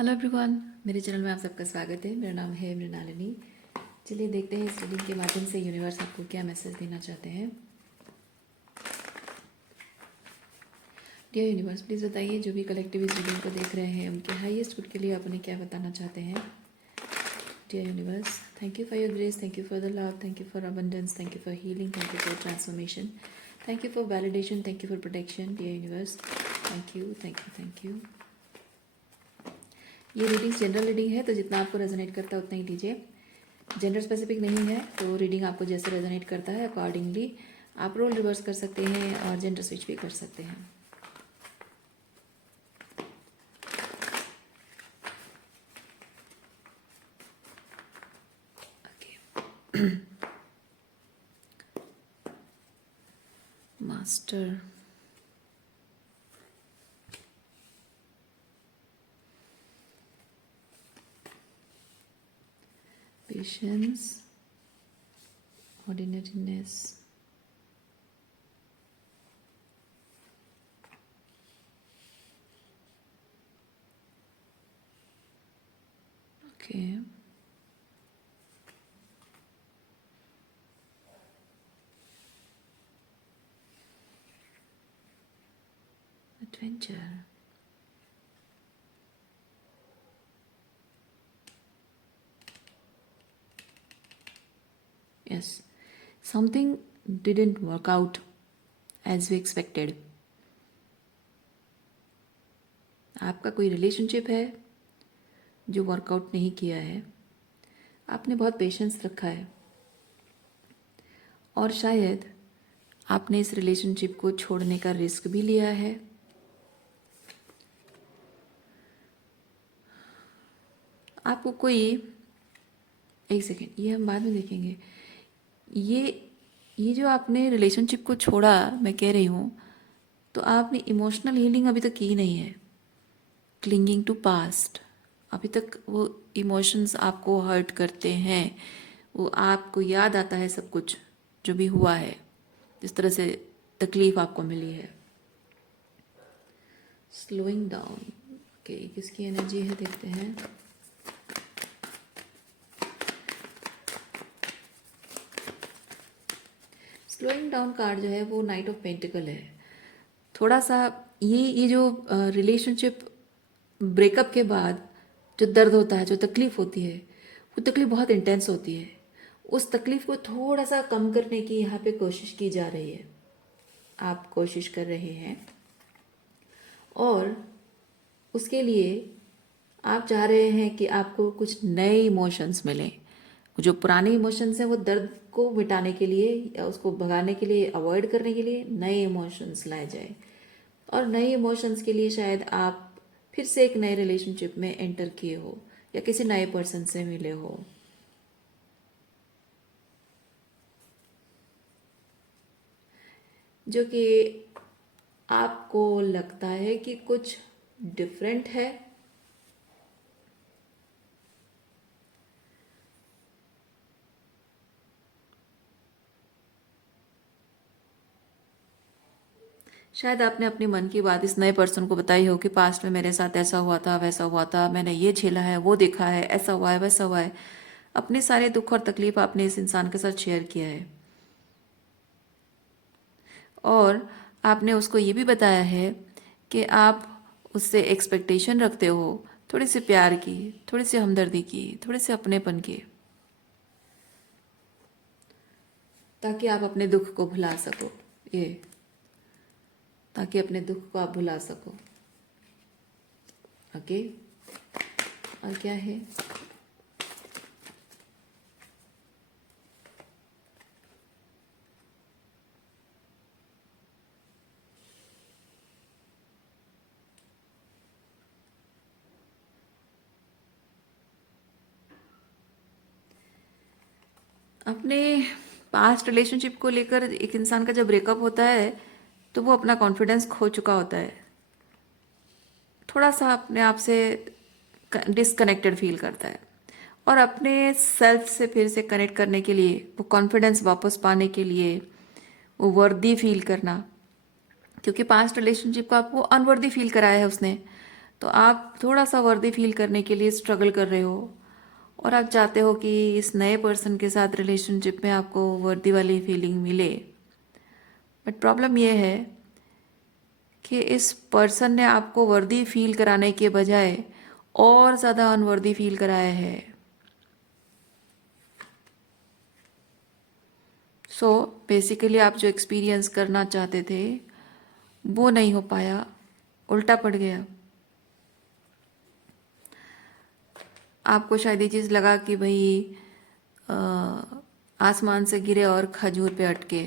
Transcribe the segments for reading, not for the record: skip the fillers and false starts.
Hello everyone, मेरे channel में आप सबका स्वागत है। मेरा नाम है मृणालिनी। चलिए देखते हैं इस रीडिंग के माध्यम से यूनिवर्स आपको क्या मैसेज देना चाहते हैं। डियर यूनिवर्स, प्लीज़ बताइए जो भी कलेक्टिव इस रीडिंग को देख रहे हैं उनके हाईएस्ट गुड के लिए आप उन्हें क्या बताना चाहते हैं। Dear universe, thank you for your grace, thank you for the love, thank you for abundance, thank you for healing, thank you for transformation, thank you for validation, thank you for protection. Dear universe, thank you, thank you, thank you. ये reading general reading है, तो जितना आपको resonate करता है उतना ही लीजिए। Gender specific नहीं है, तो रीडिंग आपको जैसे रेजोनेट करता है अकॉर्डिंगली आप रोल रिवर्स कर सकते हैं और जेंडर स्विच भी कर सकते हैं। Master, patience, ordinariness, okay, adventure, yes, something didn't work out as we expected। आपका कोई रिलेशनशिप है जो वर्कआउट नहीं किया है। आपने बहुत पेशेंस रखा है और शायद आपने इस रिलेशनशिप को छोड़ने का रिस्क भी लिया है। आपको कोई, एक सेकेंड, ये हम बाद में देखेंगे। ये जो आपने रिलेशनशिप को छोड़ा, मैं कह रही हूँ, तो आपने इमोशनल हीलिंग अभी तक की नहीं है। क्लिंगिंग टू पास्ट, अभी तक वो इमोशंस आपको हर्ट करते हैं। वो आपको याद आता है सब कुछ जो भी हुआ है, जिस तरह से तकलीफ आपको मिली है। स्लोइंग डाउन, ओके, किसकी एनर्जी है देखते हैं। स्लोइंग डाउन कार्ड जो है वो नाइट ऑफ पेंटिकल है। थोड़ा सा ये जो रिलेशनशिप ब्रेकअप के बाद जो दर्द होता है, जो तकलीफ होती है, वो तकलीफ बहुत इंटेंस होती है। उस तकलीफ को थोड़ा सा कम करने की यहाँ पे कोशिश की जा रही है। आप कोशिश कर रहे हैं और उसके लिए आप चाह रहे हैं कि आपको कुछ नए इमोशंस मिलें। जो पुराने इमोशंस हैं वो दर्द को मिटाने के लिए या उसको भगाने के लिए, अवॉइड करने के लिए नए इमोशंस लाए जाए। और नए इमोशंस के लिए शायद आप फिर से एक नए रिलेशनशिप में एंटर किए हो या किसी नए पर्सन से मिले हो। जो कि आपको लगता है कि कुछ डिफरेंट है। शायद आपने अपने मन की बात इस नए पर्सन को बताई हो कि पास्ट में मेरे साथ ऐसा हुआ था, वैसा हुआ था, मैंने ये झेला है, वो देखा है, ऐसा हुआ है, वैसा हुआ है। अपने सारे दुख और तकलीफ आपने इस इंसान के साथ शेयर किया है और आपने उसको ये भी बताया है कि आप उससे एक्सपेक्टेशन रखते हो थोड़ी सी प्यार की, थोड़ी सी हमदर्दी की, थोड़े से अपनेपन की, ताकि आप अपने दुख को भुला सको। ये ताकि अपने दुख को आप भुला सको। ओके, और क्या है? अपने पास्ट रिलेशनशिप को लेकर एक इंसान का जब ब्रेकअप होता है तो वो अपना कॉन्फिडेंस खो चुका होता है। थोड़ा सा अपने आप से डिसकनेक्टेड फील करता है और अपने सेल्फ से फिर से कनेक्ट करने के लिए, वो कॉन्फिडेंस वापस पाने के लिए, वो वर्दी फील करना, क्योंकि पास्ट रिलेशनशिप को आपको अनवर्दी फील कराया है उसने, तो आप थोड़ा सा वर्दी फील करने के लिए स्ट्रगल कर रहे हो और आप चाहते हो कि इस नए पर्सन के साथ रिलेशनशिप में आपको वर्दी वाली फीलिंग मिले। बट प्रॉब्लम ये है कि इस पर्सन ने आपको वर्दी फील कराने के बजाय और ज़्यादा अनवर्दी फील कराया है। सो बेसिकली आप जो एक्सपीरियंस करना चाहते थे वो नहीं हो पाया, उल्टा पड़ गया। आपको शायद ये चीज़ लगा कि भाई अ, आसमान से गिरे और खजूर पे अटके।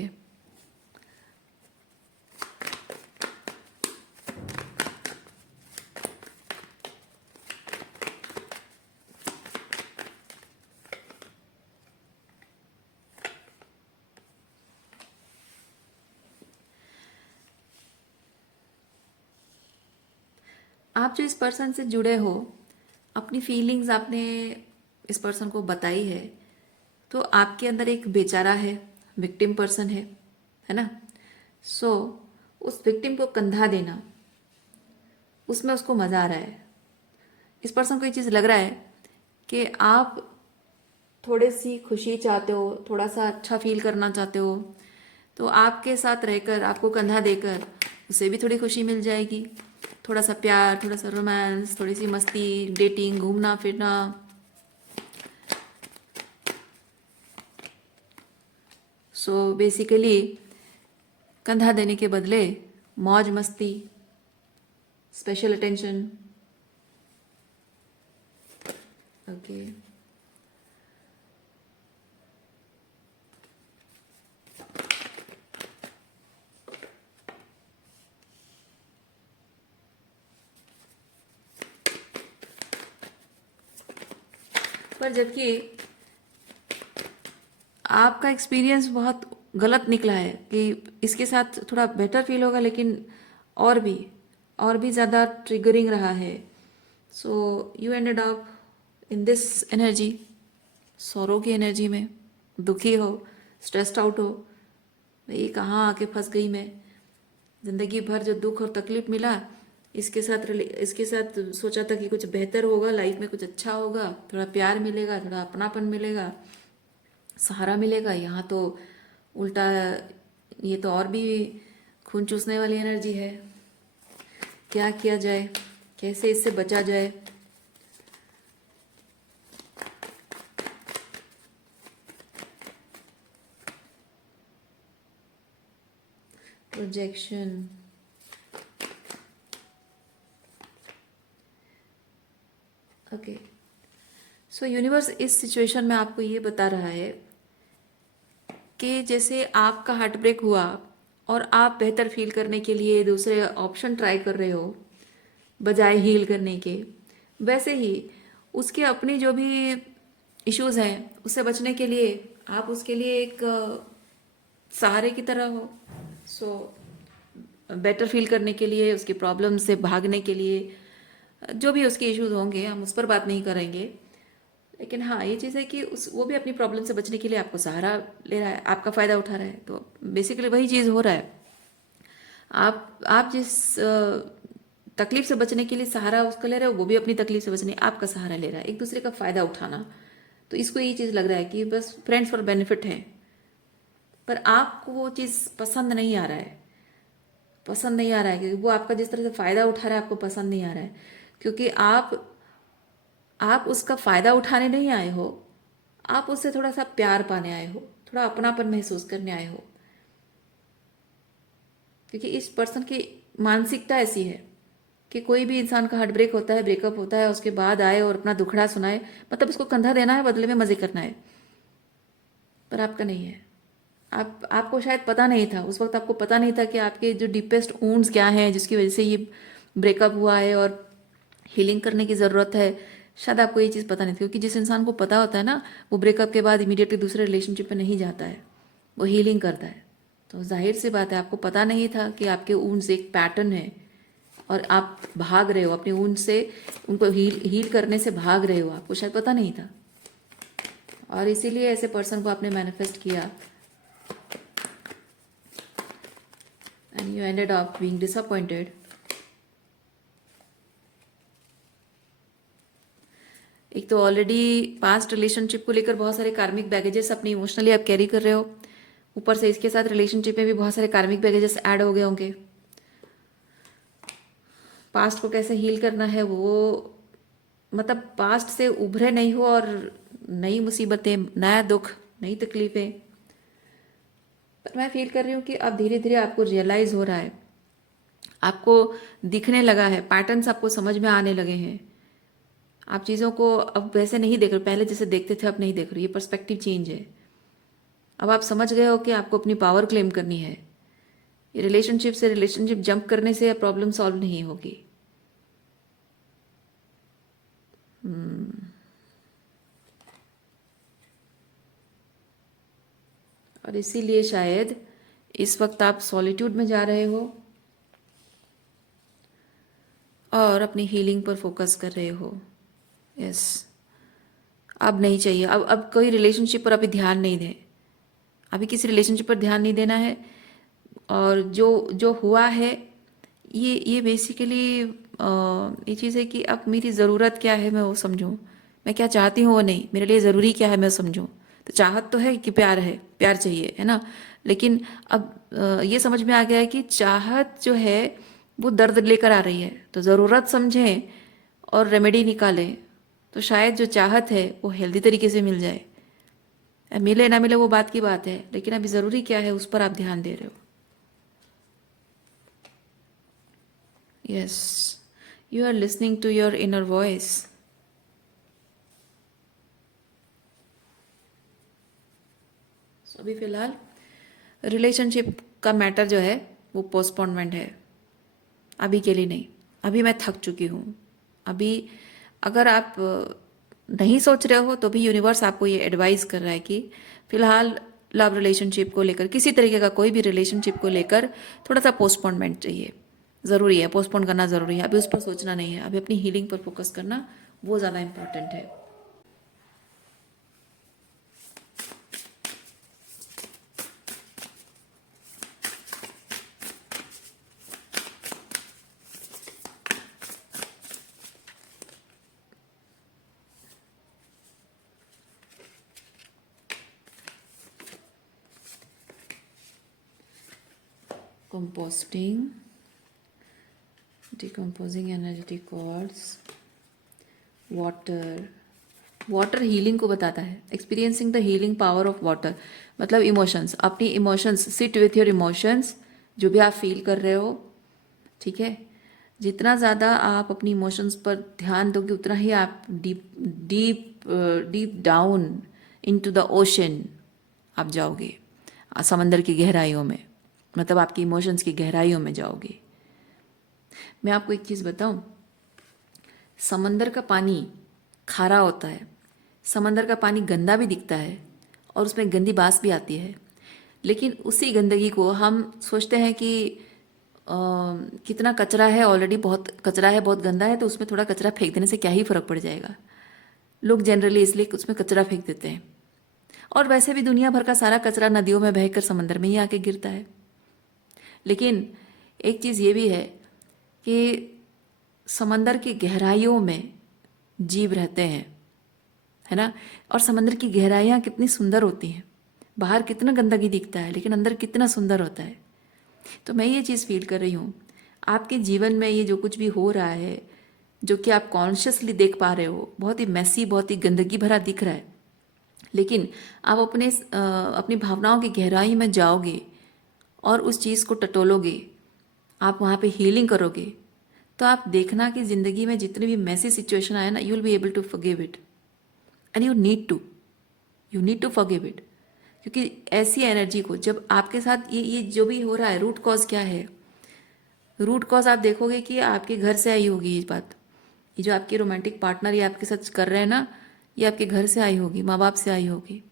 आप जो इस पर्सन से जुड़े हो, अपनी फीलिंग्स आपने इस पर्सन को बताई है, तो आपके अंदर एक बेचारा है, विक्टिम पर्सन है ना। सो उस विक्टिम को कंधा देना, उसमें उसको मज़ा आ रहा है। इस पर्सन को ये चीज़ लग रहा है कि आप थोड़ी सी खुशी चाहते हो, थोड़ा सा अच्छा फील करना चाहते हो, तो आपके साथ रहकर, आपको कंधा देकर उसे भी थोड़ी खुशी मिल जाएगी। थोड़ा सा प्यार, थोड़ा सा रोमांस, थोड़ी सी मस्ती, डेटिंग, घूमना फिरना। सो बेसिकली कंधा देने के बदले मौज मस्ती, स्पेशल अटेंशन। ओके, पर जबकि आपका एक्सपीरियंस बहुत गलत निकला है कि इसके साथ थोड़ा बेटर फील होगा, लेकिन और भी और भी ज़्यादा ट्रिगरिंग रहा है। So you ended up in this energy, सौरों की एनर्जी में, दुखी हो, स्ट्रेस्ड आउट हो। भाई कहाँ आके फंस गई मैं, ज़िंदगी भर जो दुख और तकलीफ मिला, इसके साथ सोचा था कि कुछ बेहतर होगा लाइफ में, कुछ अच्छा होगा, थोड़ा प्यार मिलेगा, थोड़ा अपनापन मिलेगा, सहारा मिलेगा। यहाँ तो उल्टा, ये तो और भी खून चूसने वाली एनर्जी है। क्या किया जाए, कैसे इससे बचा जाए? प्रोजेक्शन। ओके, सो यूनिवर्स इस सिचुएशन में आपको ये बता रहा है कि जैसे आपका हार्ट ब्रेक हुआ और आप बेहतर फील करने के लिए दूसरे ऑप्शन ट्राई कर रहे हो बजाय हील करने के, वैसे ही उसके अपनी जो भी इश्यूज हैं उससे बचने के लिए आप उसके लिए एक सहारे की तरह हो। सो बेटर फील करने के लिए, उसकी प्रॉब्लम से भागने के लिए, जो भी उसके इश्यूज होंगे हम उस पर बात नहीं करेंगे, लेकिन हाँ ये चीज़ है कि वो भी अपनी प्रॉब्लम से बचने के लिए आपको सहारा ले रहा है, आपका फ़ायदा उठा रहा है। तो बेसिकली वही चीज़ हो रहा है। आप जिस तकलीफ से बचने के लिए सहारा उसका ले रहे हो, वो भी अपनी तकलीफ से बचने आपका सहारा ले रहा है, एक दूसरे का फ़ायदा उठाना। तो इसको ये चीज़ लग रहा है कि बस फ्रेंड्स फॉर बेनिफिट है, पर आपको वो चीज़ पसंद नहीं आ रहा है। पसंद नहीं आ रहा है क्योंकि वो आपका जिस तरह से फ़ायदा उठा रहा है आपको पसंद नहीं आ रहा है, क्योंकि आप उसका फ़ायदा उठाने नहीं आए हो, आप उससे थोड़ा सा प्यार पाने आए हो, थोड़ा अपनापन महसूस करने आए हो। क्योंकि इस पर्सन की मानसिकता ऐसी है कि कोई भी इंसान का हार्ट ब्रेक होता है, ब्रेकअप होता है, उसके बाद आए और अपना दुखड़ा सुनाए, मतलब उसको कंधा देना है, बदले में मज़े करना है। पर आपका नहीं है। आपको शायद पता नहीं था उस वक्त, आपको पता नहीं था कि आपके जो डीपेस्ट वुंड्स क्या हैं जिसकी वजह से ये ब्रेकअप हुआ है और हीलिंग करने की ज़रूरत है। शायद आपको ये चीज़ पता नहीं थी, क्योंकि जिस इंसान को पता होता है ना, वो ब्रेकअप के बाद इमीडिएटली दूसरे रिलेशनशिप में नहीं जाता है, वो हीलिंग करता है। तो जाहिर सी बात है आपको पता नहीं था कि आपके वुंड्स एक पैटर्न है और आप भाग रहे हो अपने वुंड से, उनको हील करने से भाग रहे हो, आपको शायद पता नहीं था। और इसीलिए ऐसे पर्सन को आपने मैनिफेस्ट किया and you ended up being disappointed. एक तो ऑलरेडी पास्ट रिलेशनशिप को लेकर बहुत सारे कार्मिक बैगेजेस अपने इमोशनली आप कैरी कर रहे हो, ऊपर से इसके साथ रिलेशनशिप में भी बहुत सारे कार्मिक बैगेजेस ऐड हो गए होंगे। पास्ट को कैसे हील करना है वो, मतलब पास्ट से उभरे नहीं हो और नई मुसीबतें, नया दुख, नई तकलीफें। पर मैं फील कर रही हूँ कि अब धीरे धीरे आपको रियलाइज हो रहा है, आपको दिखने लगा है, पैटर्न्स आपको समझ में आने लगे हैं। आप चीज़ों को अब वैसे नहीं देख रहे, पहले जैसे देखते थे अब नहीं देख रहे, ये पर्सपेक्टिव चेंज है। अब आप समझ गए हो कि आपको अपनी पावर क्लेम करनी है। ये रिलेशनशिप से रिलेशनशिप जंप करने से प्रॉब्लम सॉल्व नहीं होगी। और इसीलिए शायद इस वक्त आप सॉलिट्यूड में जा रहे हो और अपनी हीलिंग पर फोकस कर रहे हो। यस, अब नहीं चाहिए, अब कोई रिलेशनशिप पर अभी ध्यान नहीं दें, अभी किसी रिलेशनशिप पर ध्यान नहीं देना है। और जो जो हुआ है ये बेसिकली ये चीज़ है कि अब मेरी ज़रूरत क्या है मैं वो समझूं, मैं क्या चाहती हूँ वो नहीं, मेरे लिए ज़रूरी क्या है मैं समझूं। तो चाहत तो है कि प्यार है, प्यार चाहिए, है ना। लेकिन अब ये समझ में आ गया है कि चाहत जो है वो दर्द लेकर आ रही है, तो ज़रूरत समझें और रेमेडी निकालें, तो शायद जो चाहत है वो हेल्दी तरीके से मिल जाए। अब मिले ना मिले वो बात की बात है, लेकिन अभी ज़रूरी क्या है उस पर आप ध्यान दे रहे हो। Yes, you are listening to your inner voice. So, अभी फिलहाल रिलेशनशिप का मैटर जो है वो पोस्टपोनमेंट है, अभी के लिए नहीं। अभी मैं थक चुकी हूँ। अभी अगर आप नहीं सोच रहे हो तो भी यूनिवर्स आपको ये एडवाइस कर रहा है कि फिलहाल लव रिलेशनशिप को लेकर, किसी तरीके का कोई भी रिलेशनशिप को लेकर थोड़ा सा पोस्टपोनमेंट चाहिए, ज़रूरी है, पोस्टपोन करना ज़रूरी है। अभी उस पर सोचना नहीं है, अभी अपनी हीलिंग पर फोकस करना वो ज़्यादा इम्पोर्टेंट है। Composting, decomposing energetic cords, water. Water healing को बताता है, experiencing the healing power of water, मतलब इमोशंस, अपनी emotions, sit with your emotions, जो भी आप फील कर रहे हो, ठीक है। जितना ज़्यादा आप अपनी इमोशंस पर ध्यान दोगे उतना ही आप deep deep deep down into the ocean आप जाओगे, समंदर की गहराइयों में, मतलब आपकी इमोशंस की गहराइयों में जाओगे। मैं आपको एक चीज़ बताऊं, समंदर का पानी खारा होता है, समंदर का पानी गंदा भी दिखता है और उसमें गंदी बास भी आती है, लेकिन उसी गंदगी को हम सोचते हैं कि कितना कचरा है, ऑलरेडी बहुत कचरा है, बहुत गंदा है, तो उसमें थोड़ा कचरा फेंक देने से क्या ही फर्क पड़ जाएगा। लोग जनरली इसलिए उसमें कचरा फेंक देते हैं, और वैसे भी दुनिया भर का सारा कचरा नदियों में बहकर समंदर में ही आके गिरता है। लेकिन एक चीज़ ये भी है कि समंदर की गहराइयों में जीव रहते हैं, है ना। और समंदर की गहराइयाँ कितनी सुंदर होती हैं, बाहर कितना गंदगी दिखता है लेकिन अंदर कितना सुंदर होता है। तो मैं ये चीज़ फील कर रही हूँ, आपके जीवन में ये जो कुछ भी हो रहा है, जो कि आप कॉन्शियसली देख पा रहे हो, बहुत ही मैसी, बहुत ही गंदगी भरा दिख रहा है, लेकिन आप अपनी भावनाओं की गहराई में जाओगे और उस चीज़ को टटोलोगे, आप वहाँ पे हीलिंग करोगे, तो आप देखना कि ज़िंदगी में जितनी भी मैसी सिचुएशन आए ना, you will be able to forgive it, and you need to forgive it. क्योंकि ऐसी एनर्जी को जब आपके साथ ये जो भी हो रहा है, रूट कॉज क्या है, रूट कॉज आप देखोगे कि आपके घर से आई होगी ये बात। ये जो आपके रोमांटिक पार्टनर ये आपके साथ कर रहे हैं ना, ये आपके घर से आई होगी, माँ बाप से आई होगी।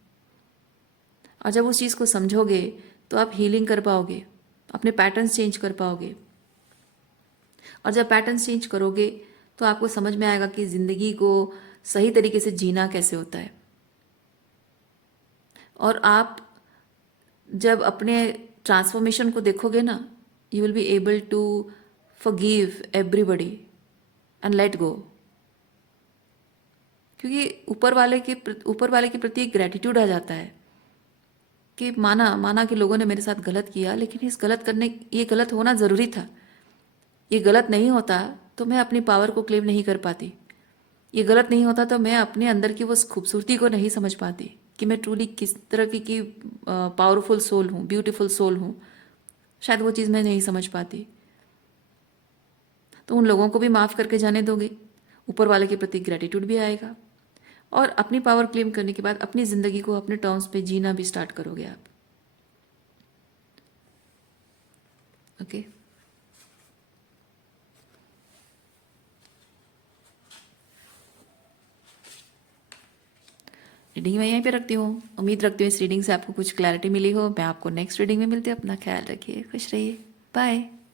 और जब उस चीज़ को समझोगे तो आप हीलिंग कर पाओगे, अपने पैटर्न्स चेंज कर पाओगे। और जब पैटर्न्स चेंज करोगे तो आपको समझ में आएगा कि ज़िंदगी को सही तरीके से जीना कैसे होता है। और आप जब अपने ट्रांसफॉर्मेशन को देखोगे ना, you will be able to forgive everybody and let go. क्योंकि ऊपर वाले के प्रति एक ग्रेटिट्यूड आ जाता है कि माना माना कि लोगों ने मेरे साथ गलत किया, लेकिन ये गलत होना ज़रूरी था। ये गलत नहीं होता तो मैं अपनी पावर को क्लेम नहीं कर पाती। ये गलत नहीं होता तो मैं अपने अंदर की उस खूबसूरती को नहीं समझ पाती कि मैं ट्रूली किस तरह की पावरफुल सोल हूँ, ब्यूटीफुल सोल हूँ। शायद वो चीज़ मैं नहीं समझ पाती। तो उन लोगों को भी माफ़ करके जाने दोगे, ऊपर वाले के प्रति ग्रेटिट्यूड भी आएगा, और अपनी पावर क्लेम करने के बाद अपनी ज़िंदगी को अपने टर्म्स पे जीना भी स्टार्ट करोगे आप। ओके, रीडिंग मैं यहीं पे रखती हूँ। उम्मीद रखती हूँ इस रीडिंग से आपको कुछ क्लैरिटी मिली हो। मैं आपको नेक्स्ट रीडिंग में मिलती हूँ। अपना ख्याल रखिए, खुश रहिए, बाय।